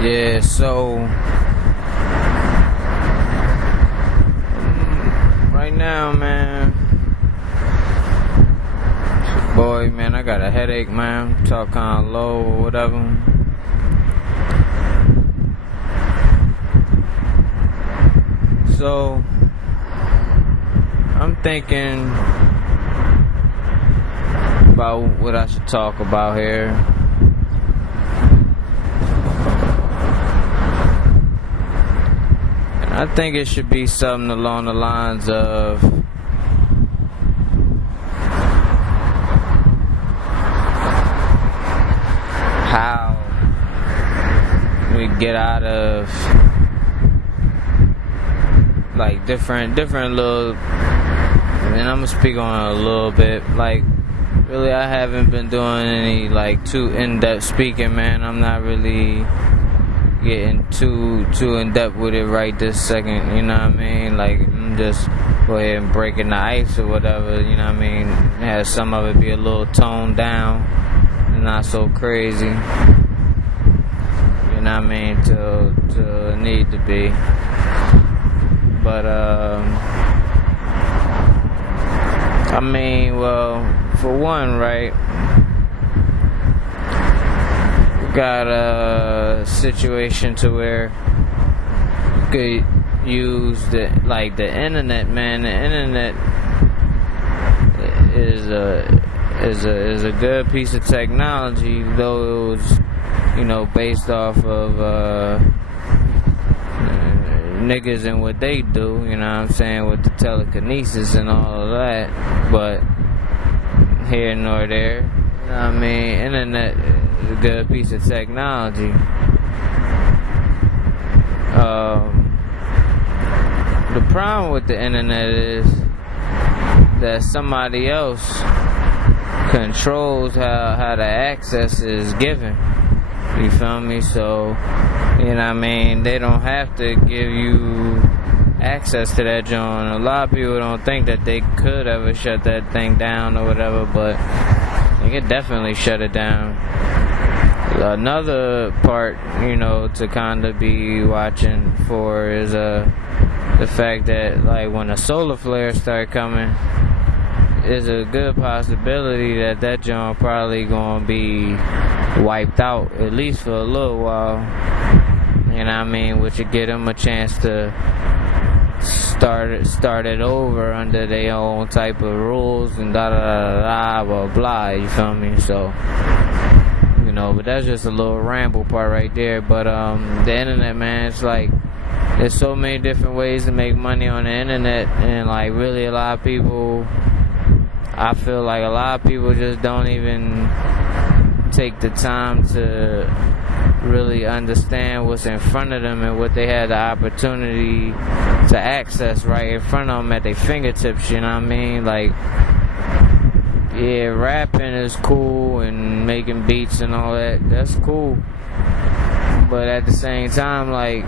Yeah, so right now, man, boy, man, I got a headache, man. Talk kind of low or whatever. So I'm thinking about what I should talk about here. And I think it should be something along the lines of how we get out of like different little, and I'm gonna speak on it a little bit. Like, really, I haven't been doing any like too in-depth speaking, man. I'm not really getting too in depth with it right this second. You know what I mean? Like, I'm just go ahead and breaking the ice or whatever. You know what I mean? Have some of it be a little toned down and not so crazy. You know what I mean? To need to be. But I mean, well, for one, right, we got a situation to where you could use the internet, man. The internet is a good piece of technology, though it was, based off of niggas and what they do, you know what I'm saying, with the telekinesis and all of that. But here nor there, you know what I mean, internet is a good piece of technology. The problem with the internet is that somebody else controls how the access is given. You feel me? So, you know what I mean, they don't have to give you access to that joint. A lot of people don't think that they could ever shut that thing down or whatever, but they could definitely shut it down. Another part, to kind of be watching for is the fact that, like, when the solar flares start coming, there's a good possibility that joint probably gonna be wiped out, at least for a little while. You know what I mean? Which would give them a chance to start it over under their own type of rules and blah blah. You feel me? So, but that's just a little ramble part right there. But the internet, man, it's like there's so many different ways to make money on the internet, and like really a lot of people, I feel like a lot of people just don't even take the time to really understand what's in front of them and what they had the opportunity to access right in front of them at their fingertips, you know what I mean? Like, yeah, rapping is cool and making beats and all that, that's cool. But at the same time, like,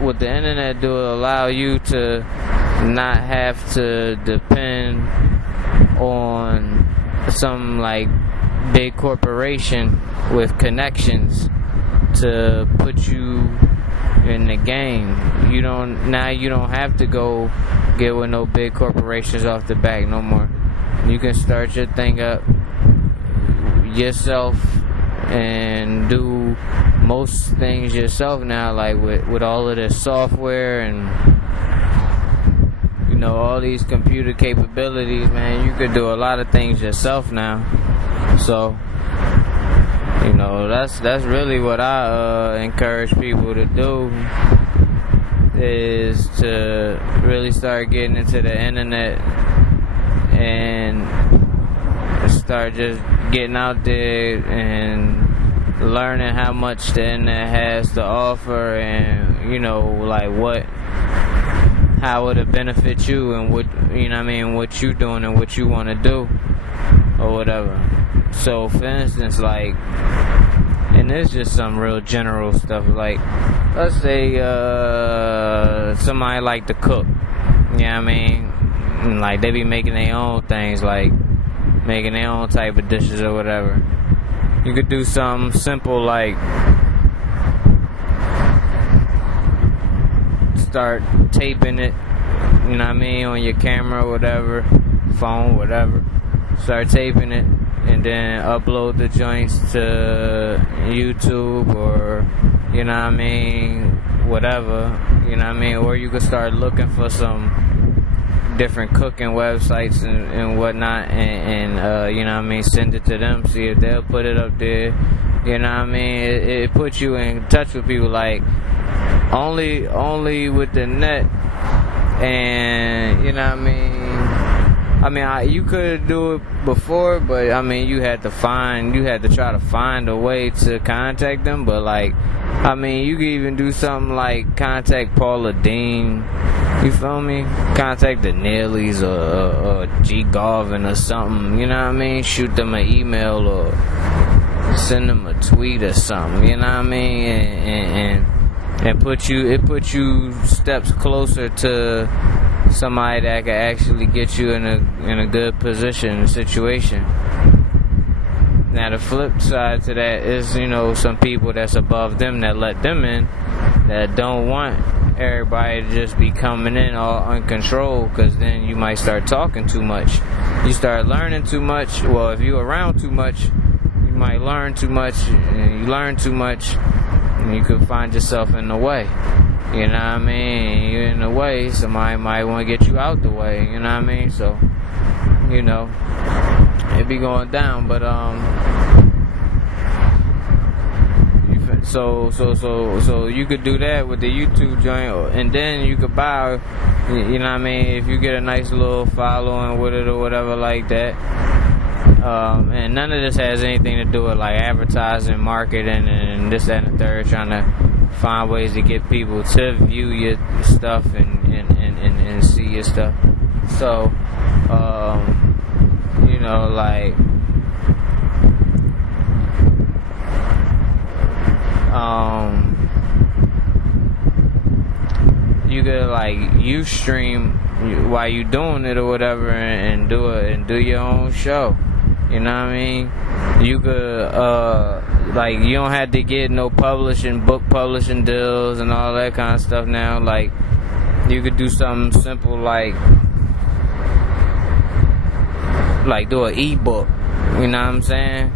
what the internet do, it allow you to not have to depend on some like big corporation with connections to put you in the game. You don't have to go get with no big corporations off the back no more. You can start your thing up yourself and do most things yourself now, like with all of this software and all these computer capabilities, man. You could do a lot of things yourself now. So, that's really what I encourage people to do, is to really start getting into the internet and start just getting out there and learning how much the internet has to offer, and how it'll benefit you and what what you doing and what you want to do or whatever. So for instance, like, and it's just some real general stuff, like, let's say somebody like to cook, you know what I mean, and like they be making their own things, like making their own type of dishes or whatever. You could do something simple like start taping it, you know what I mean, on your camera or whatever, phone, whatever. Start taping it and then upload the joints to YouTube or, you know what I mean, whatever, you know what I mean. Or you could start looking for some different cooking websites and whatnot and you know what I mean, send it to them, see if they'll put it up there, you know what I mean. It puts you in touch with people, like only with the net, and you know what I mean, you could do it before, but I mean, you had to try to find a way to contact them. But like, I mean, you could even do something like contact Paula Deen, you feel me? Contact the Neelys or G Garvin or something, you know what I mean? Shoot them an email or send them a tweet or something, you know what I mean? And put you steps closer to somebody that can actually get you in a good position, situation. Now the flip side to that is, you know, some people that's above them that let them in, that don't want everybody to just be coming in all uncontrolled, because then you might start talking too much. You start learning too much. Well, if you're around too much, you might learn too much, and you learn too much, and you could find yourself in the way. You know what I mean? You're in the way, somebody might want to get you out the way, you know what I mean? So, you know, it be going down, but so you could do that with the YouTube joint, and then you could buy, you know what I mean, if you get a nice little following with it or whatever like that. And none of this has anything to do with like advertising, marketing, and this, that, and the third, trying to find ways to get people to view your stuff and see your stuff. So, you know, like, you could like Ustream while you doing it or whatever, and do your own show. You know what I mean? You could like, you don't have to get no book publishing deals and all that kind of stuff now. Like, you could do something simple like do an ebook. You know what I'm saying?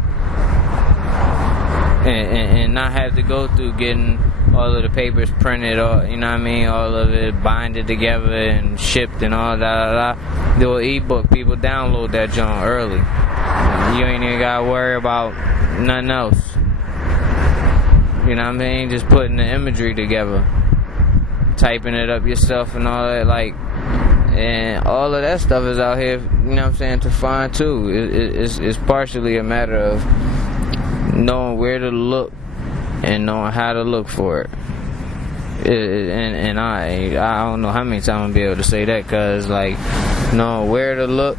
And not have to go through getting all of the papers printed, or you know what I mean, all of it binded together and shipped and all that. Do an ebook, people download that joint early. You ain't even gotta worry about nothing else. You know what I mean? Just putting the imagery together, typing it up yourself and all that, like, and all of that stuff is out here, you know what I'm saying, to find too. It's partially a matter of knowing where to look and knowing how to look for it. And I don't know how many times I'll be able to say that, cause like, knowing where to look,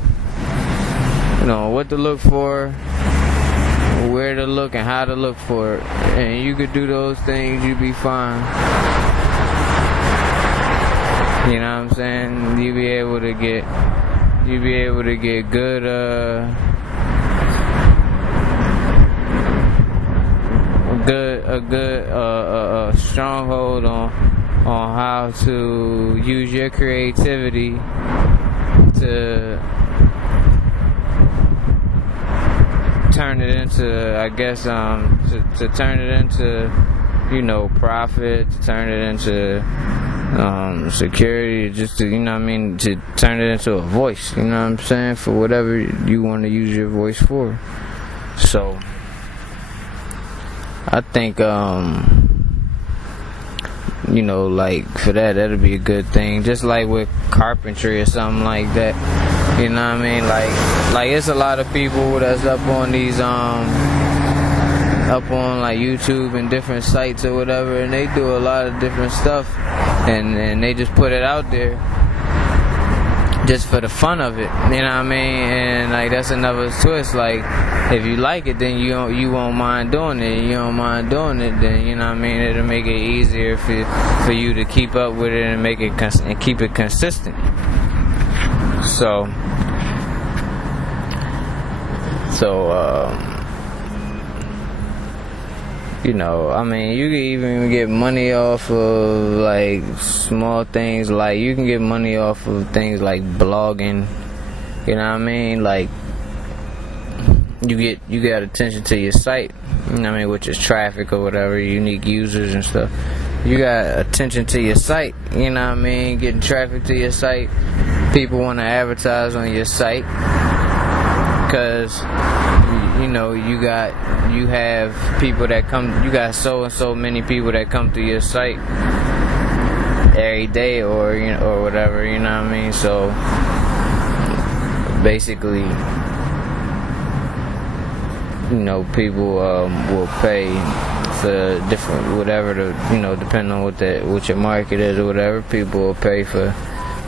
knowing what to look for, where to look, and how to look for it, and you could do those things, you be fine. You know what I'm saying? You be able to get good a good stronghold on how to use your creativity to turn it into, I guess, to turn it into, you know, profit, to turn it into security, just to, you know what I mean, to turn it into a voice, you know what I'm saying, for whatever you want to use your voice for. So I think, you know, like, for that'll be a good thing. Just like with carpentry or something like that. You know what I mean? Like it's a lot of people that's up on these, up on like YouTube and different sites or whatever, and they do a lot of different stuff, and they just put it out there just for the fun of it, you know what I mean? And like, that's another twist. Like, if you like it, then you won't mind doing it. You don't mind doing it, then, you know what I mean, it'll make it easier for you to keep up with it and make it and keep it consistent. So you know, I mean, you can even get money off of like small things. Like you can get money off of things like blogging. You know what I mean? Like you get attention to your site. You know what I mean? Which is traffic or whatever, unique users and stuff. You got attention to your site. You know what I mean? Getting traffic to your site. People want to advertise on your site because you know you have people that come. You got so and so many people that come through your site every day, or you know, or whatever. You know what I mean? So basically, you know, people will pay for different whatever depending on what your market is or whatever. People will pay for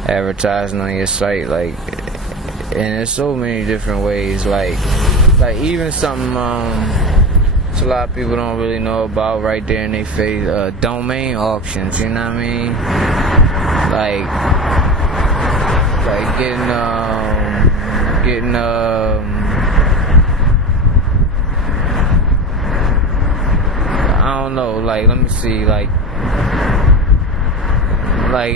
advertising on your site, like, and there's so many different ways, like even something a lot of people don't really know about right there in their face, domain auctions. You know what I mean? Like getting I don't know, like, let me see, like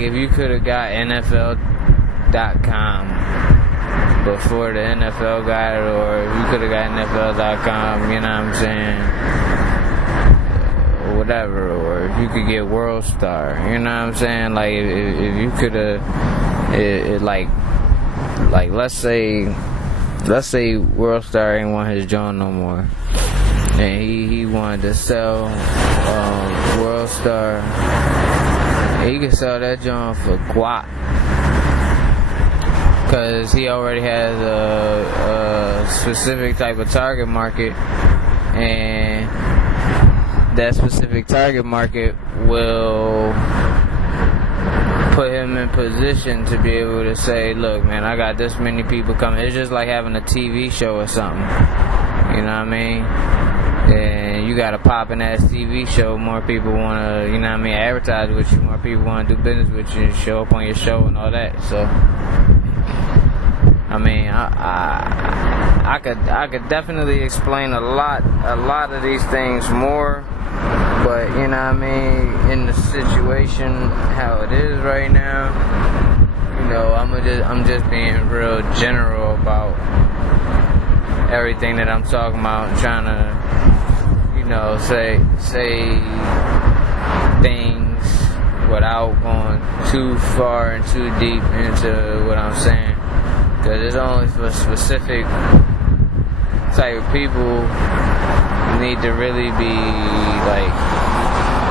if you could have got NFL.com before the NFL got it, or if you could have got NFL.com, you know what I'm saying, or whatever, or if you could get WorldStar, you know what I'm saying, like, if you could have, like let's say WorldStar ain't want his joint no more, and he wanted to sell WorldStar. He could sell that joint for guap, because he already has a specific type of target market, and that specific target market will put him in position to be able to say, look, man, I got this many people coming. It's just like having a TV show or something, you know what I mean? And you got a poppin' ass TV show, more people want to, you know what I mean, advertise with you, more people want to do business with you, show up on your show and all that. So I mean, I could definitely explain a lot of these things more, but you know what I mean, in the situation how it is right now, you know, I'm just being real general about everything that I'm talking about, and trying to, you know, say things without going too far and too deep into what I'm saying, because it's only for specific type of people who need to really be like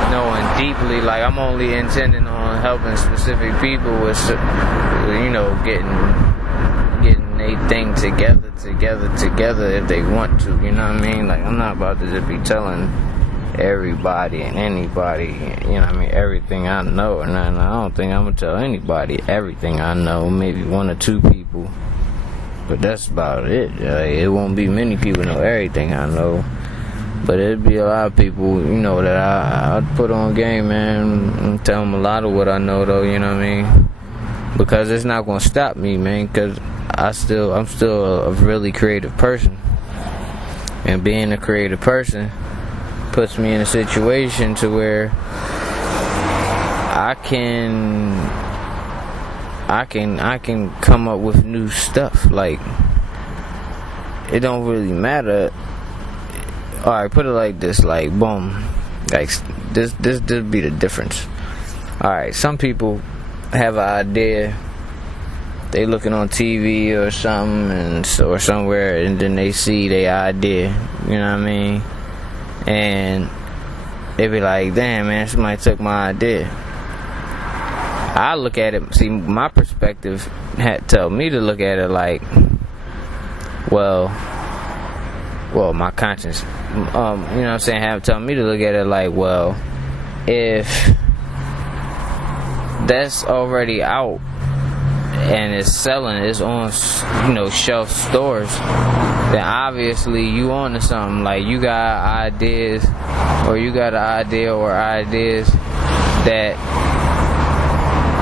knowing deeply. Like, I'm only intending on helping specific people with, you know, getting they thing together if they want to, you know what I mean? Like, I'm not about to just be telling everybody and anybody, you know what I mean, everything I know, and I don't think I'm gonna tell anybody everything I know, maybe one or two people, but that's about it. It won't be many people know everything I know, but it'd be a lot of people, you know, that I'd put on game, man, and tell them a lot of what I know, though, you know what I mean? Because it's not gonna stop me, man, because I'm still a really creative person, and being a creative person puts me in a situation to where I can come up with new stuff. Like, it don't really matter. Alright, put it like this, like, boom, like, this be the difference. Alright, some people have an idea, they looking on TV or something, or somewhere, and then they see their idea, you know what I mean? And they be like, damn, man, somebody took my idea. I look at it, see, my perspective tell me to look at it like, well, my conscience, you know what I'm saying, tell me to look at it like, well, if that's already out and it's selling, it's on, you know, shelf stores, then obviously you on to something. Like, you got ideas, or you got an idea or ideas that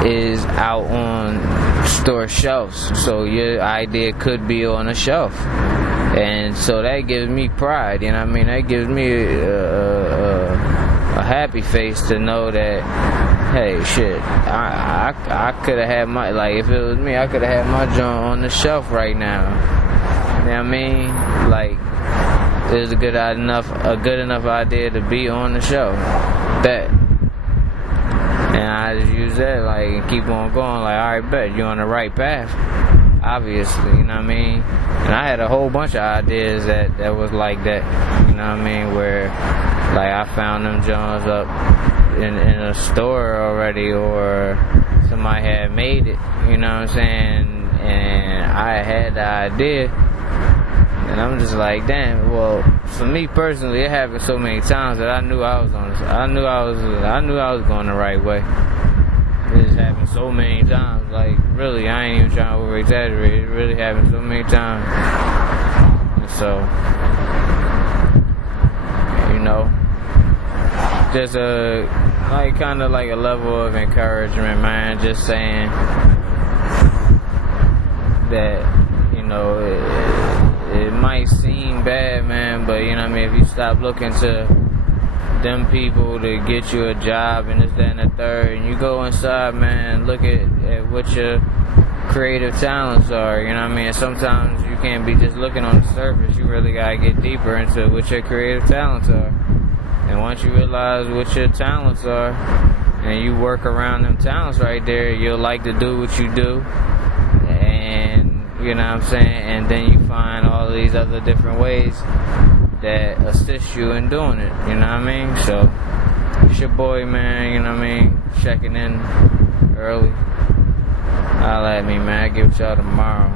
is out on store shelves, so your idea could be on a shelf, and so that gives me pride, you know what I mean? That gives me happy face to know that, hey, shit, I could have had my, like, if it was me, I could have had my joint on the shelf right now. You know what I mean? Like, it was a good enough idea to be on the show. Bet. And I just use that, like, and keep on going, like, alright, bet, you're on the right path. Obviously, you know what I mean? And I had a whole bunch of ideas that was like that, you know what I mean? Where, like, I found them Jones up in a store already, or somebody had made it, you know what I'm saying? And I had the idea, and I'm just like, damn. Well, for me personally, it happened so many times that I knew I was going the right way. It just happened so many times. Like, really, I ain't even trying to over exaggerate. It really happened so many times. And so, you know, just kind of like a level of encouragement, man. Just saying that, you know, it might seem bad, man, but you know what I mean, if you stop looking to them people to get you a job and this, that, and the third, and you go inside, man, look at what your creative talents are, you know what I mean? Sometimes you can't be just looking on the surface. You really gotta get deeper into what your creative talents are. And once you realize what your talents are, and you work around them talents right there, you'll like to do what you do. And, you know what I'm saying? And then you find all these other different ways that assist you in doing it, you know what I mean? So, it's your boy, man, you know what I mean? Checking in early. Holla at me, man. I'll give it y'all tomorrow.